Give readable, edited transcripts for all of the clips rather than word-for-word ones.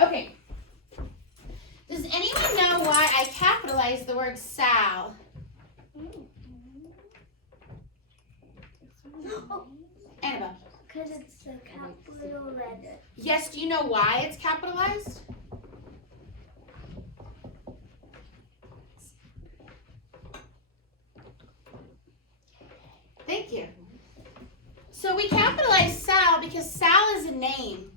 Okay. Does anyone know why I capitalized the word Sal? Annabelle. Because it's a capital letter. Yes, do you know why it's capitalized? Thank you. So we capitalize Sal because Sal is a name.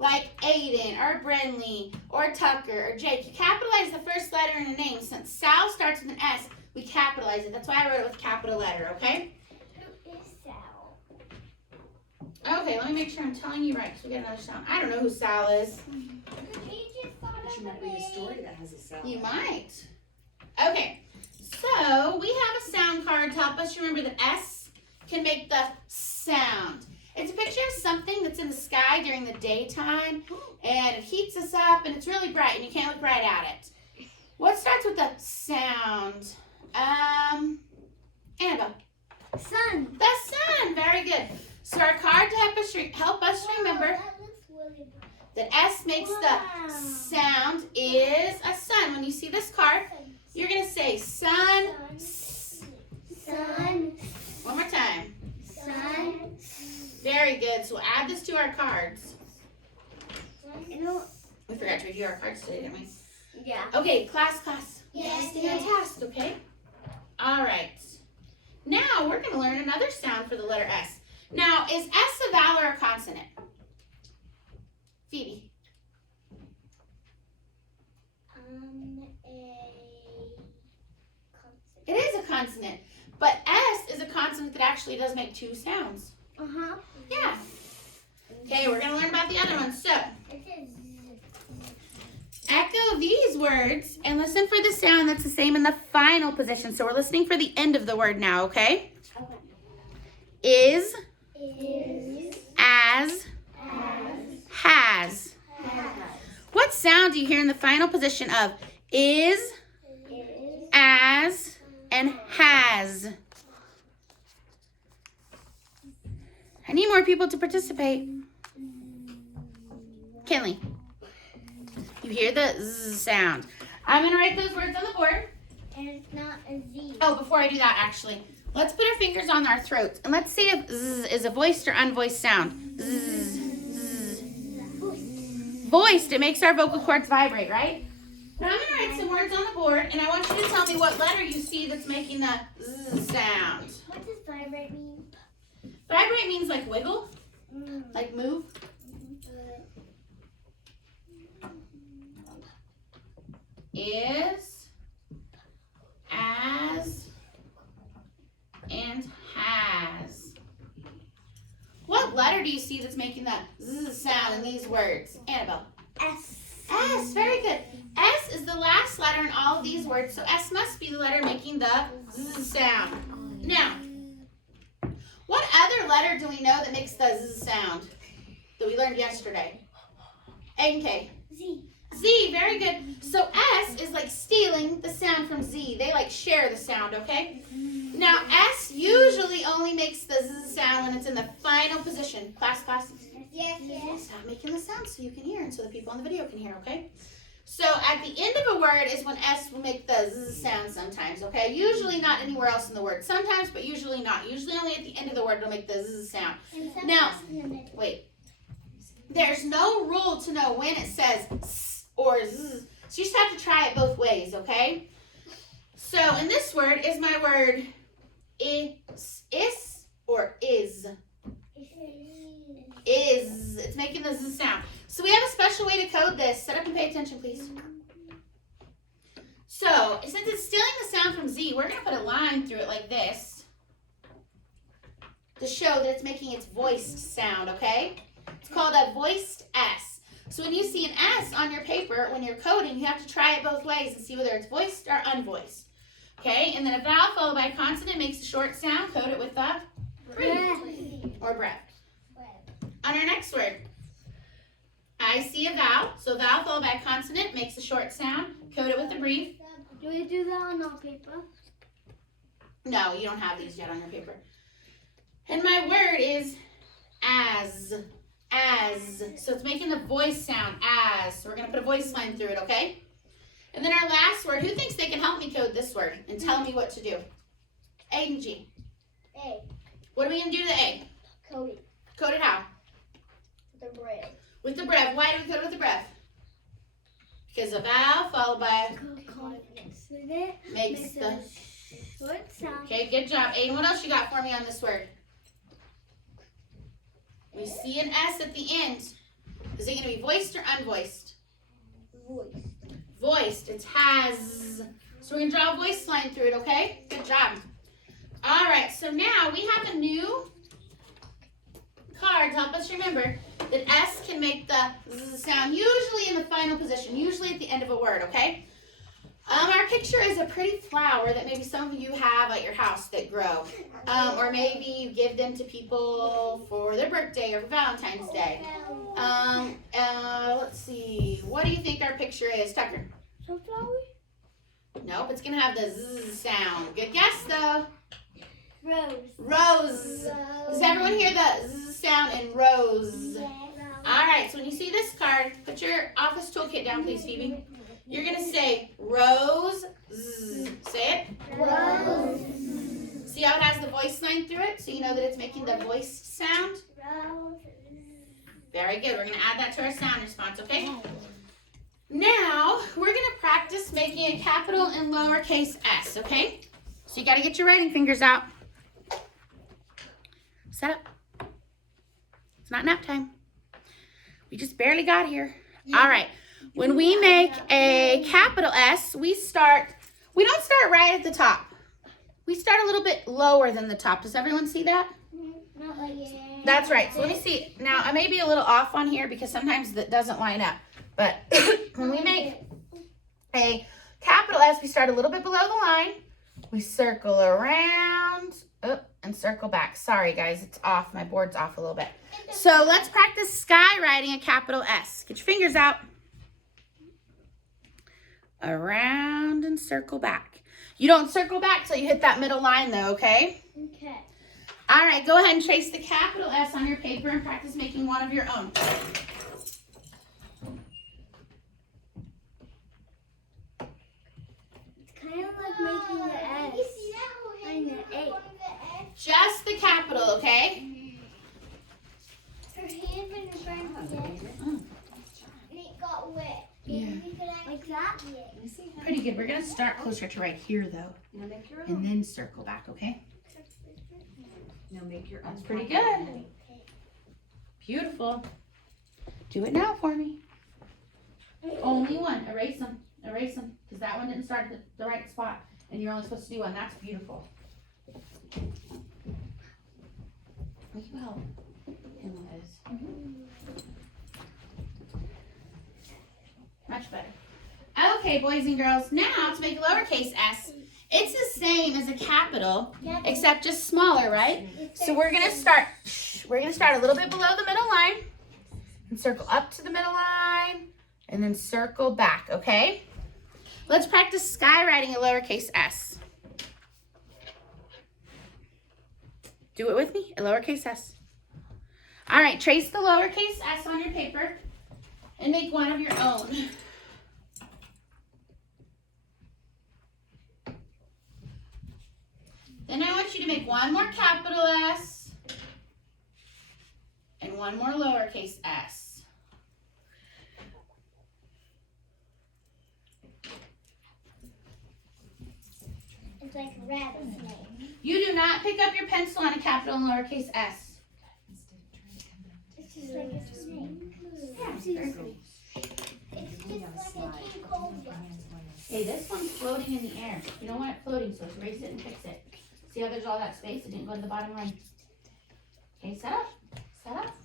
Like Aiden or Brenly or Tucker or Jake. You capitalize the first letter in a name. Since Sal starts with an S, we capitalize it. That's why I wrote it with a capital letter, okay? Who is Sal? Okay, let me make sure I'm telling you right because we got another sound. I don't know who Sal is. But you might read a story that has a sound. You might. Okay, so we have a sound card to help us remember that S can make the sound. It's a picture of something that's in the sky during the daytime, and it heats us up, and it's really bright, and you can't look right at it. What starts with the sound? Annabelle. Sun. The sun. Very good. So our card to help us remember That looks really bright. that S makes the sound is a sun. When you see this card, you're going to say sun. Sun. One more time. Sun. Very good. So we'll add this to our cards. You know, We forgot to review our cards today, didn't we? yeah. Okay, class. Yes, Stay on task, okay? All right. Now we're going to learn another sound for the letter S. Now, is S a vowel or a consonant? Phoebe. It is a consonant, but S is a consonant that actually does make two sounds. Uh-huh. Yeah. Okay, we're going to learn about the other one. So, It is. echo these words and listen for the sound that's the same in the final position. So we're listening for the end of the word now, okay? Okay. Is, Is. as, has. What sound do you hear in the final position of is, Is. as, and has? I need more people to participate. Kinley, you hear the Z sound. I'm going to write those words on the board. And it's not a Z. Oh, before I do that, actually, let's put our fingers on our throats and let's see if Z is a voiced or unvoiced sound. Z, z. Voiced, it makes our vocal cords vibrate, right? Now I'm going to write some words on the board, and I want you to tell me what letter you see that's making the Z sound. What does vibrate mean? Vibrate means like wiggle, like move. Is, as, and has. What letter do you see that's making that Z sound in these words? Annabelle. S. S, very good. S is the last letter in all of these words, so S must be the letter making the Z sound. Now, what other letter do we know that makes the Z sound that we learned yesterday? A and K. Z. Z, very good. So S is like stealing the sound from Z. They like share the sound, okay? Now S usually only makes the Z sound when it's in the final position. Class. Yes, yes. Stop making the sound so you can hear and so the people on the video can hear, okay? So at the end of a word is when S will make the Z sound sometimes, okay? Usually not anywhere else in the word. Sometimes, but usually not. Usually only at the end of the word it'll make the Z sound. Now, wait. There's no rule to know when it says S or Z. So you just have to try it both ways, okay? So in this word, is my word is or is? Is. It's making the Z sound. So we have a special way to code this. Sit up and pay attention, please. So since it's stealing the sound from Z, we're going to put a line through it like this to show that it's making its voiced sound, okay? It's called a voiced S. So when you see an S on your paper, when you're coding, you have to try it both ways and see whether it's voiced or unvoiced. Okay? And then a vowel followed by a consonant makes a short sound. Code it with the breathe or breath. On our next word, I see a vowel. So vowel followed by a consonant makes a short sound. Code it with a breathe. Do we do that on our paper? No, you don't have these yet on your paper. And my word is as. as. So it's making the voice sound as. So we're going to put a voice line through it, okay? And then our last word, who thinks they can help me code this word and tell me what to do? A and G. A. What are we going to do to the A? Code it. Code it how? The bread. With the breath. Why do we code it with the breath? Because a vowel followed by Confidence with it. makes the... a short sound. Okay, good job. Aiden, what else you got for me on this word? We see an S at the end. Is it going to be voiced or unvoiced? Voice. Voiced. It has. So we're going to draw a voice line through it, okay? Good job. All right, so now we have a new card to help us remember that S can make the Z sound usually in the final position, usually at the end of a word, okay? Our picture is a pretty flower that maybe some of you have at your house that grow. Or maybe you give them to people for their birthday or for Valentine's Day. Let's see. What do you think our picture is, Tucker? Sunflower? Nope, it's going to have the Z sound. Good guess, though. Rose. Rose. Does everyone hear the Z sound in rose? All right, so when you see this card, put your office toolkit down, please, Phoebe. You're going to say rose. Z. Say it. Rose. See how it has the voice line through it? So you know that it's making the voice sound? Rose. Very good. We're going to add that to our sound response, okay? Now, we're going to practice making a capital and lowercase s, okay? So you got to get your writing fingers out. Set up. It's not nap time. We just barely got here. All right. When we make a capital S, we don't start right at the top. We start a little bit lower than the top. Does everyone see that? Not like it. That's right. So let me see. Now, I may be a little off on here because sometimes that doesn't line up. But when we make a capital S, we start a little bit below the line. We circle around and circle back. Sorry, guys. It's off. My board's off a little bit. So let's practice sky writing a capital S. Get your fingers out. Around and circle back. You don't circle back till you hit that middle line, though, okay? Okay. All right, go ahead and trace the capital S on your paper and practice making one of your own. It's kind of like making the S. And the A. Just the capital, okay? Her hand in the front of it. And it got wet. Yeah. Like that? Let me see. Pretty good. We're going to start closer to right here, though, Now make your and own. then circle back, okay? Now make your own. That's pretty good. Beautiful. Do it now for me. Only one. Erase them. Erase them. Because that one didn't start at the right spot. And you're only supposed to do one. That's beautiful. Will you help him with this? Much better. Okay, boys and girls. Now, to make a lowercase s, it's the same as a capital, except just smaller, right? So we're gonna start a little bit below the middle line and circle up to the middle line and then circle back, okay? Let's practice sky writing a lowercase s. Do it with me, a lowercase s. All right, trace the lowercase s on your paper and make one of your own. Then I want you to make one more capital S and one more lowercase s. It's like a rattlesnake. You do not pick up your pencil on a capital and lowercase s. It's just like a snake. Yeah, very cool. It's just like a king cobra. Hey, this one's floating in the air. You don't want it floating, so erase it and fix it. See how there's all that space? It didn't go to the bottom line. Okay, set up. Set up.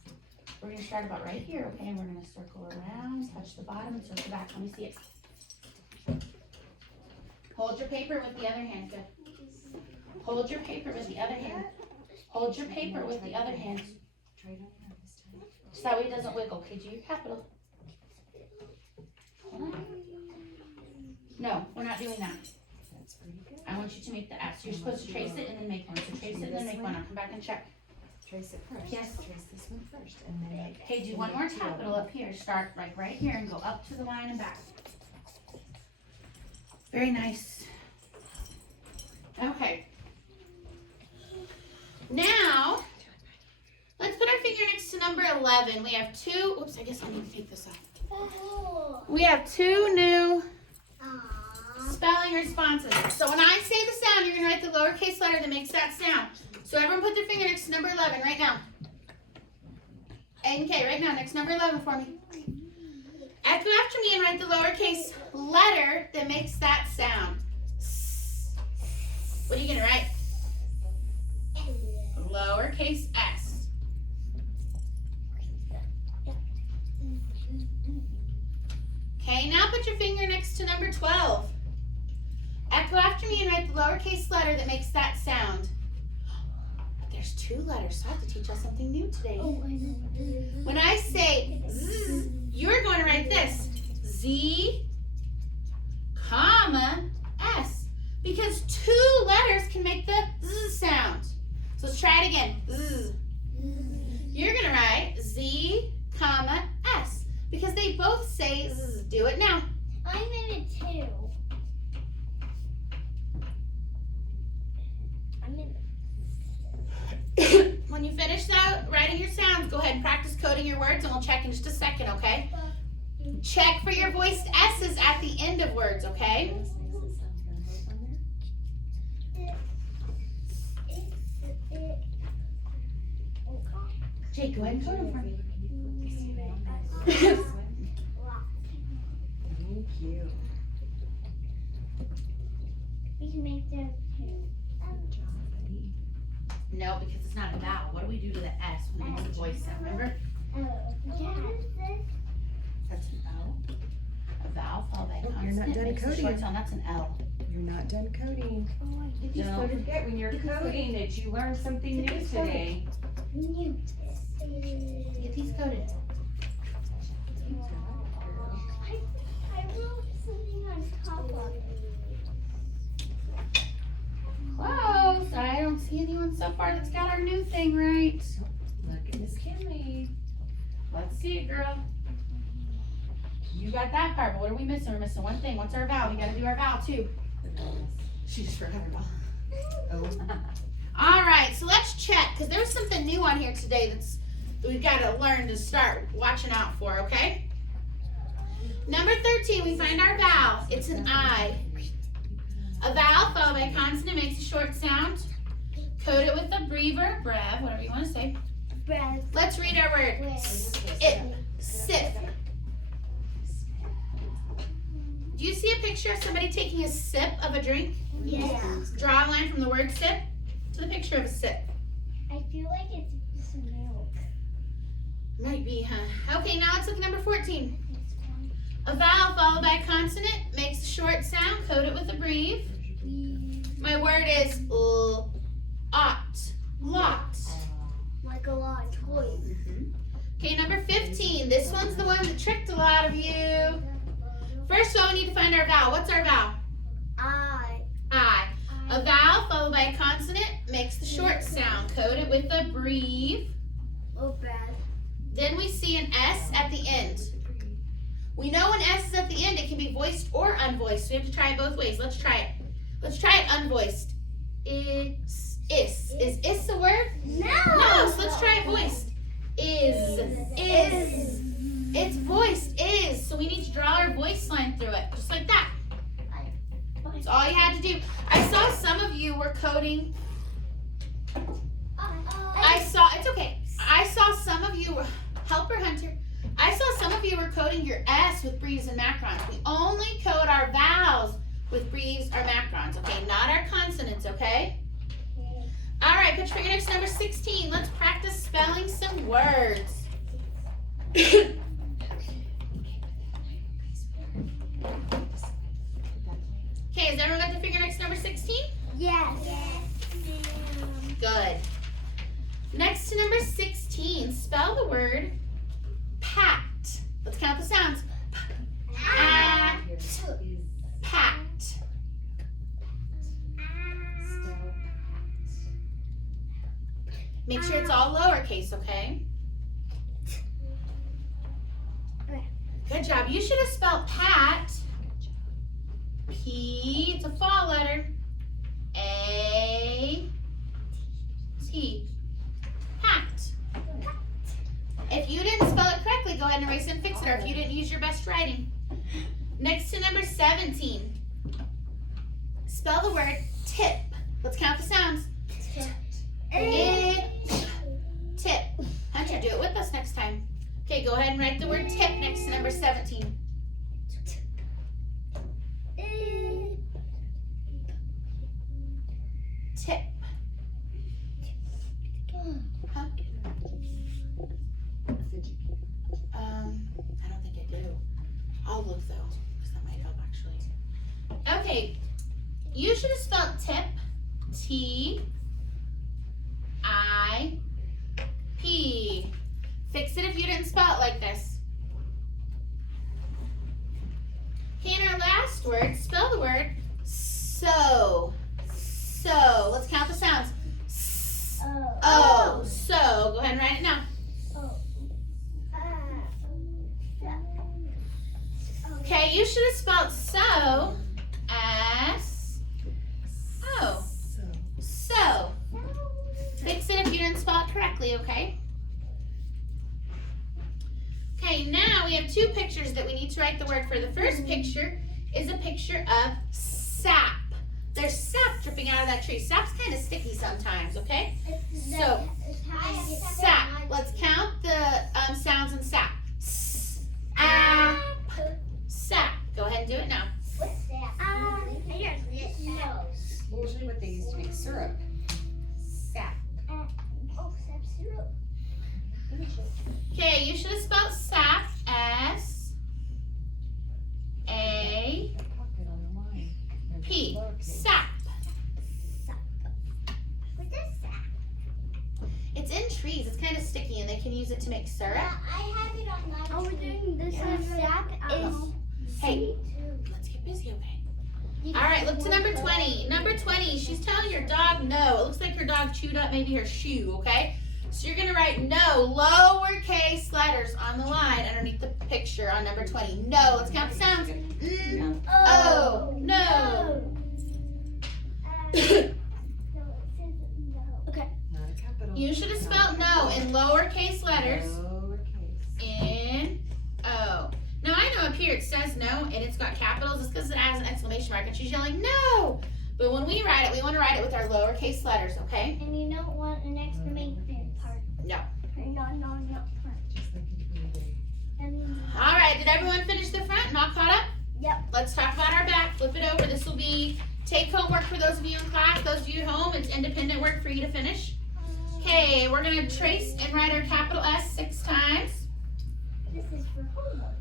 We're going to start about right here, okay? And we're going to circle around, touch the bottom, and circle back. Let me see it. Hold your paper with the other hand. Good. Hold your paper with the other hand. Hold your paper with the other hand. So that way it doesn't wiggle. Okay, do your capital. Hold on. No, we're not doing that. I want you to make the S. You're supposed to trace it and then make one. So trace it and then make one. I'll come back and check. trace it first. Yes. Trace this one first, and then. Okay, do one more capital up here. Start like right here and go up to the line and back. Very nice. Okay. Now, let's put our finger next to number 11. We have two, oops, I guess I need to take this off. Oh. We have two new Aw. spelling responses. So when I say the sound, you're going to write the lowercase letter that makes that sound. So everyone put their finger next to number 11 right now. Okay, right now, next to number 11 for me. Echo after me and write the lowercase letter that makes that sound. What are you going to write? Lowercase s. Okay, now put your finger next to number 12. Echo after me and write the lowercase letter that makes that sound. But there's two letters, so I have to teach us something new today. Oh, I know. When I say z, you're going to write this. Z, comma, s. Because two letters can make the z sound. So let's try it again. Z. You're going to write Z, comma, S. Because they both say Z. Do it now. I made it too. When you finish that, writing your sounds, go ahead and practice coding your words and we'll check in just a second, okay? Check for your voiced S's at the end of words, okay? Jake, go ahead and code them for me. Thank you. We can make them too. No, because it's not a vowel. What do we do to the S when it makes the voice sound? Remember? That's an L. A vowel followed by a Oh, consonant. you're not done makes a coding. short sound. That's an L. You're not done coding. Just No. don't forget when you're coding that you learned something new today. Get these coded. I wrote something on top of it. Close. I don't see anyone so far that's got our new thing right. Look at Miss Kimmy. Let's see it, girl. You got that part, but what are we missing? We're missing one thing. What's our vowel? We gotta do our vowel too. She just forgot her vowel. Oh. All right, so let's check because there's something new on here today that we've got to learn to start watching out for. Okay. Number 13, we find our vowel. It's an I. A vowel followed by a consonant makes a short sound. Code it with a breather, brev, whatever you want to say. Bread. Let's read our word. It. Sip. Do you see a picture of somebody taking a sip of a drink? Yeah. Draw a line from the word sip to the picture of a sip. I feel like it's some milk. Might be, huh? Okay, now let's look at number 14. A vowel followed by a consonant makes a short sound. Code it with a breathe. My word is ought. Lot. Like a lot of toys. Okay, number 15. This one's the one that tricked a lot of you. First of all, we need to find our vowel. What's our vowel? I. A vowel followed by a consonant makes the short sound. Code it with a breathe. Oh, bread. Then we see an S at the end. We know when S is at the end, it can be voiced or unvoiced. So we have to try it both ways. Let's try it. Let's try it unvoiced. Is. Is is a word? No. No, so let's try it voiced. Is. It's voiced. Is. So we need to draw our voice line through it. Just like that. That's all you had to do. I saw some of you were coding. It's okay. I saw some of you, Helper Hunter, I saw some of you were coding your S with breathes and macrons. We only code our vowels with breathes or macrons, okay? Not our consonants, okay? All right, put your finger next to number 16. Let's practice spelling some words. Okay, has everyone got their finger next to number 16? Yes. Good. Next to number 16, spell the word pat. Let's count the sounds. Pat. Pat. Make sure it's all lowercase, okay? Good job. You should have spelled Pat. P, it's a fall letter. A, T. Pat. If you didn't spell it correctly, go ahead and erase it and fix it, or if you didn't use your best writing. Next to number 17. Spell the word tip. Let's count the sounds. Tip. Hunter, do it with us next time. Okay, go ahead and write the word tip next to number 17. Tip. Huh? I don't think I do. I'll look though, because that might help actually. Okay, you should have spelled tip. T-I-P. Fix it if you didn't spell it like this. Okay, and our last word, spell the word so. So, let's count the sounds. Oh, so. Go ahead and write it now. Okay, you should have spelled so S-O. So. Fix it if you didn't spell it correctly, okay? Okay, now we have two pictures that we need to write the word for. The first picture is a picture of sap. There's sap dripping out of that tree. Sap's kind of sticky sometimes, okay? So, sap. Let's count the sounds in sap. S-A-P. Sap. Go ahead and do it now. Well, usually what they use to make syrup. Sap. Okay, you should have spelled sap. S-A-P. Sap. It's in trees. It's kind of sticky, and they can use it to make syrup. I have it on my we're doing this one. Sap is Hey, let's get busy, okay? All right, look to number 20. Number 20, she's telling your dog no. It looks like her dog chewed up maybe her shoe, okay? So you're gonna write no, lowercase letters on the line underneath the picture on number 20. No, let's count the sounds. N-O, no. Okay. Not a capital. You should have spelled no in lowercase letters. Lowercase. N-O. Now I know up here it says no and it's got capitals. It's because it has an exclamation mark and she's yelling no. But when we write it, we want to write it with our lowercase letters, okay? And you don't want an exclamation part. No. No part. Just like in English. All right, did everyone finish the front and all caught up? Yep. Let's talk about our back. Flip it over. This will be take-home work for those of you in class. Those of you at home, it's independent work for you to finish. Okay, we're going to trace and write our capital S 6 times. This is for homework.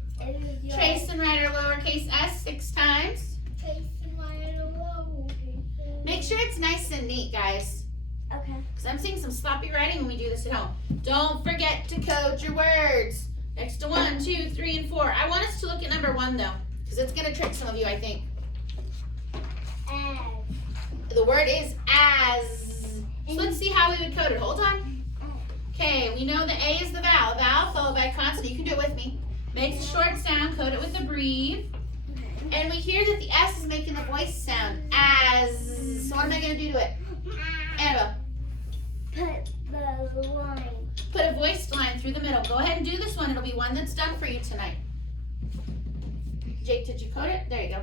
Trace and write our lowercase s 6 times. Make sure it's nice and neat, guys. Okay. Because I'm seeing some sloppy writing when we do this at home. Don't forget to code your words. Next to 1, 2, 3, and 4. I want us to look at number 1, though. Because it's going to trick some of you, I think. The word is as. So let's see how we would code it. Hold on. Okay, we know the A is the vowel. Vowel followed by a consonant. You can do it with me. Makes a short sound. Code it with a breathe. And we hear that the S is making the voice sound. As. So what am I going to do to it? Annabelle. Put the line. Put a voiced line through the middle. Go ahead and do this one. It'll be one that's done for you tonight. Jake, did you code it? There you go.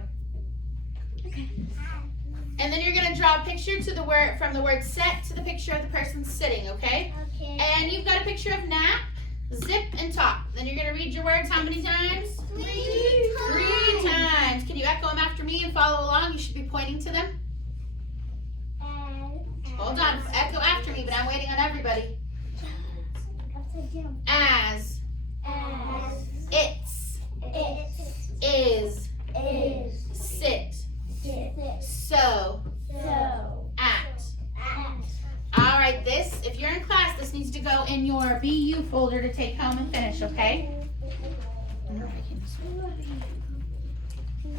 Okay. And then you're going to draw a picture to the word from the word set to the picture of the person sitting, okay? Okay. And you've got a picture of nap, zip, and top. Then you're going to read your words how many times? 3 3 times. Can you echo them after me and follow along? You should be pointing to them. Hold on. Echo after me, but I'm waiting on everybody. Upside down. As, As. it's, Is. is, sit, so, at. All right, this, if you're in class, this needs to go in your BU folder to take home and finish, okay?